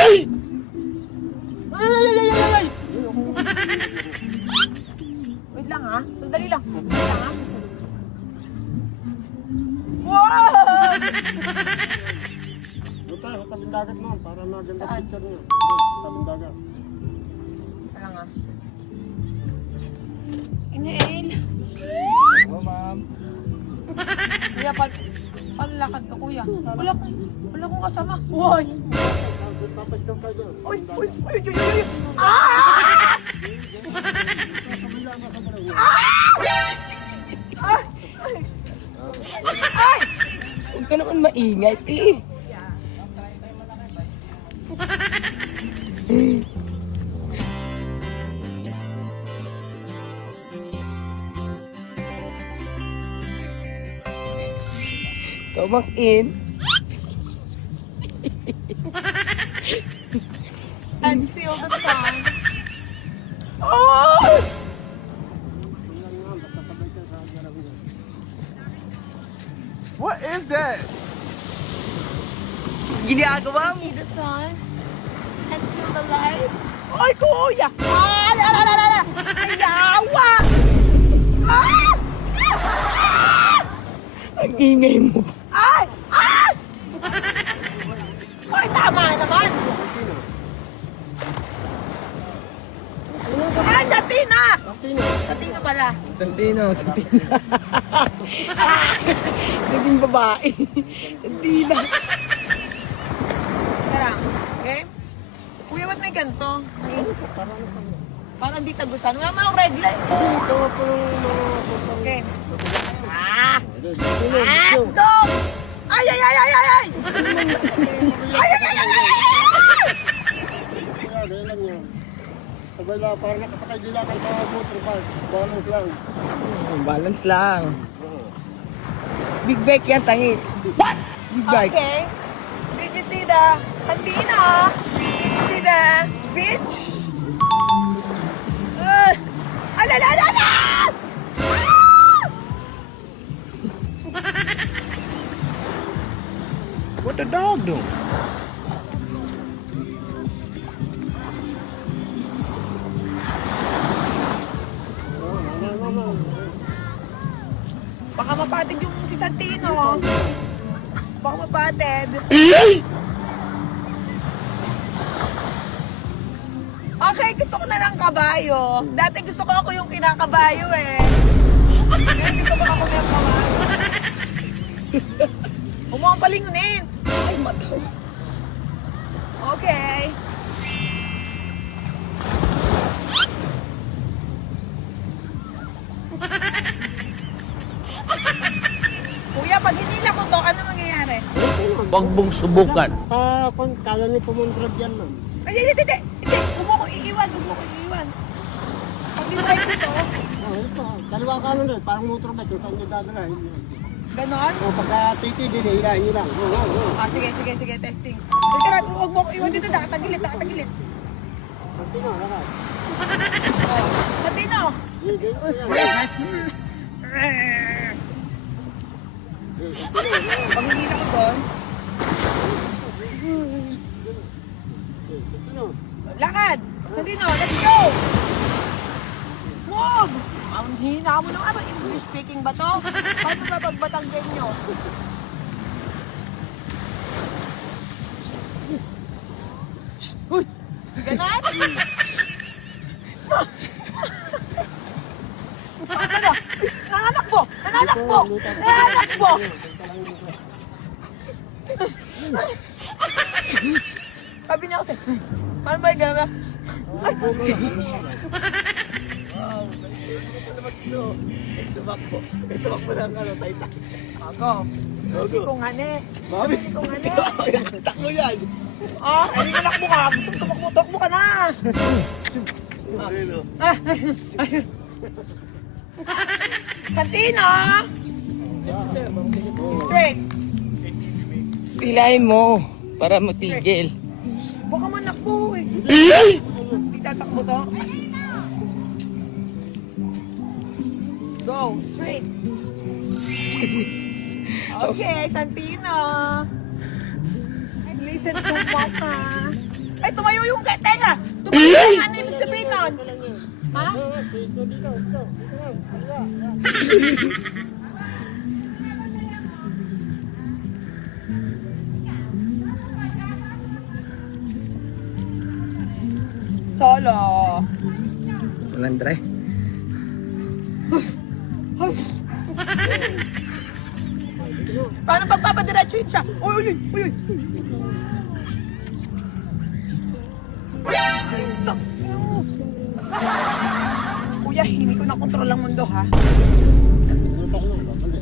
Ay! Wait lang ha. Sandali lang. Sandali lang ha. Wow! Doon tayo, tabing dagat mo, para maganda Saan? picture niyo. Tabing dagat. Alam nga. Inhale. Oh, ma'am. Kuya, paano lakad ka, kuya? Wala akong kasama. Uy! Papicture tayo doon. Uy! Uy! Uy! Uy! Uy! Ah! Ay! Ay! Ay! Huwag ka naman maingay, eh. Come in. And feel the sun. Oh! What is that? Ginagawa mo. See the sun and feel the light. Ay, kuya! Ah! La, la, la, la, la. Ayawa! Ah! Ang ingay mo. Ay! Ay! Ay, tama naman! Ay, sa Tina! Sa Tina pala. Santino. Naging babae. Santina. Tara, okay? Kuya, ba't may ganito? Parang di tagusan. Wala man akong regla eh. Okay. Ah! Ah! Dog! Ay, ay, ay, ay, ay, ay! Ay, ay, ay, ay, ay, ay! Kaya, gaya lang yun. Sabay lang, parang nakasakay nila kay sa motorbike. Balance lang. Balance lang. Big bike yan, tangi. What? Big bike. Okay. Did you see the Santina? Did you see the beach? Ala, ala, ala, ala! What the dog do? Baka mapatid yung si Santino. Baka mapatid. Okay, gusto ko na lang kabayo. Dati gusto ko ako yung kinakabayo eh. Ngayon gusto ko ako yung kabayo. Huwag mo akong palingunin. Ay, mataw. Okay. Kuya, pag hinila ko to, ano mangyayari? Huwag mong subukan. Kung kaya niyo pumuntrad yan, ma'am. Ay, hindi. Huwag mo ko iiwan. Pag hinila ko to, Ito, kaliwa kanan doon, parang motorbike, yung saan niyo dadalahin. ganon. O pagka titid, hilahin niyo lang. Ah, sige, testing. Teka, huwag mo ko iwan dito, nakatagilid. Santino, lakas. Oh, Santino! Pag hinila ko doon, Santino. lakad! Santino, let's go! Move! Ang hina mo naman, ano, English speaking ba to? Paano ba pagbatanggan nyo? Uy! Ganon? Ano? Nananakbo! Sabi niya kasi, paano ba yung gano'n? Ay! Tumakbo lang, tayo. Ako. Hindi ko nga ne. Hindi ko nga ne. Takbo yan. Ah, hindi ko nakbo ka. Gusto ko tumakbo ka na. Ah, Santino! Straight. Pilahin mo para matigil. Baka manakbo eh. Hindi tatakbo to. Go, straight. Okay, Santino. Listen to Mama. yung tenga. Tumayo, ano ibig sabihin nun? Ha? Dito, dito lang. Solo. Landre. Paano pagpapadiretso yun siya? Uy, uy, uy, uy. Ay, takno. Kuya, hindi ko nakontrol ang mundo, ha? Dito tayo. Mali.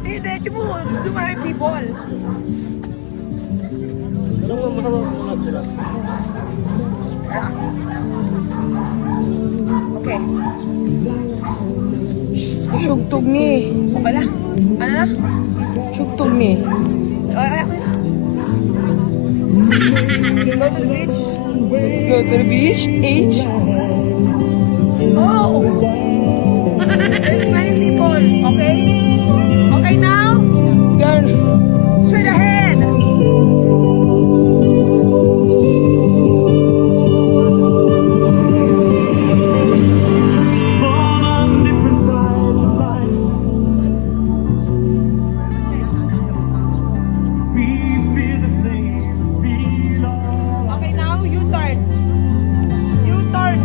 Hindi, diretso mo. Dumari people. Ano nga makawag sila? Okay. Sugtog ni. O pala? Ano na? Sugtog ni. Ay, ay, ay. Go to the beach. Let's go to the beach. H. Oh! There's many people, okay? Okay now? Girl. Straight ahead! Okay now, U-turn. U-turn.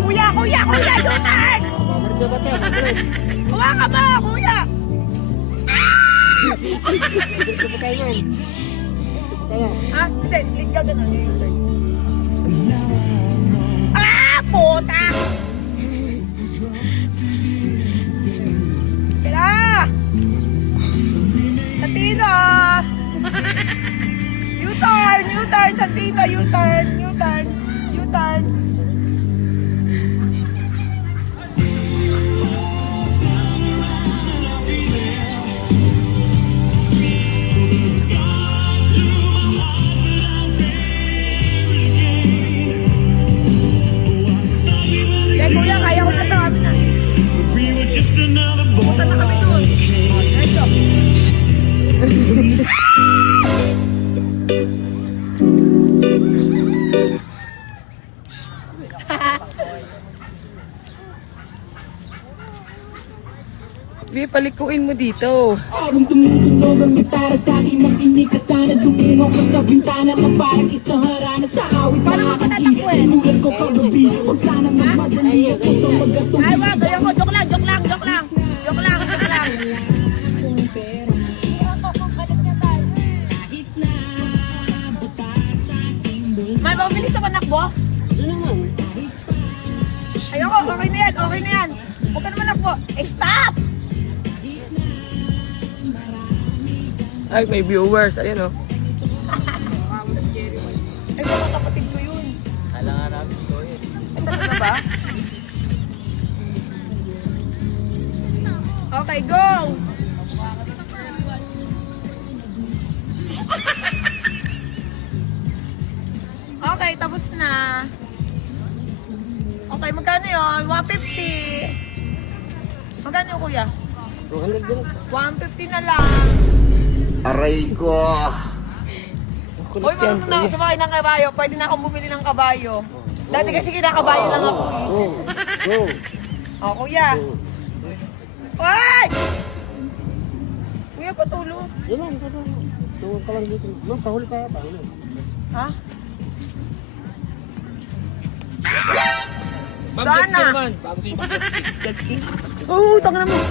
Kuya, kuya, kuya, U-turn! Babalik ka ba tayo? Babalik. Kuha ka ba, kuya? Dito pa tayo yan. Dito tayo. Ha? Hindi, hindi ka ganun. U-turn. Ah, puta! Kira! Santino! U-turn! U-turn! Santino! U-turn! U-turn! U-turn! Yan kuya, kaya ko na to. Kami na. Pumunta na kami doon. Oh, diretso. Bi, palikuin mo dito. Habang tumutunog ang gitara sa akin, nakinig ka sana. Dumungo ko sa bintana na parang isang harana sa awit Paano na mo aking patatakbo eh? Tulugan ko kagabi, huwag sana magmadali at ito magatong Ay, wag. Ayoko. Joke lang, joke lang, joke lang. Joke lang, joke lang. May mabilis na panakbo? Hindi naman. Ayoko, okay na yan, okay na yan. Huwag ka naman nakbo. Stop! Ay, may viewers. Ayan, oh. Ay, mga kapatid ko yun. Kailangan namin ito eh. Ano na ba? Okay, go! Okay, tapos na. Okay, magkano yun? 150. Magkano yun, kuya? 200 din. 150 na lang. Aray ko! Uy, marunong na ako sumakay ng kabayo. Pwede na akong bumili ng kabayo. Dati kasi kinakabayo lang ako eh. Go. Go. O, kuya. Uy! Kuya, patulo. Yan lang. Tuwag ka lang dito. Ma'am, pahuli ka. Pahuli. Ha? Ma'am, Sana. naman. Bago sa'yo Jet ski? Oo, tanga naman.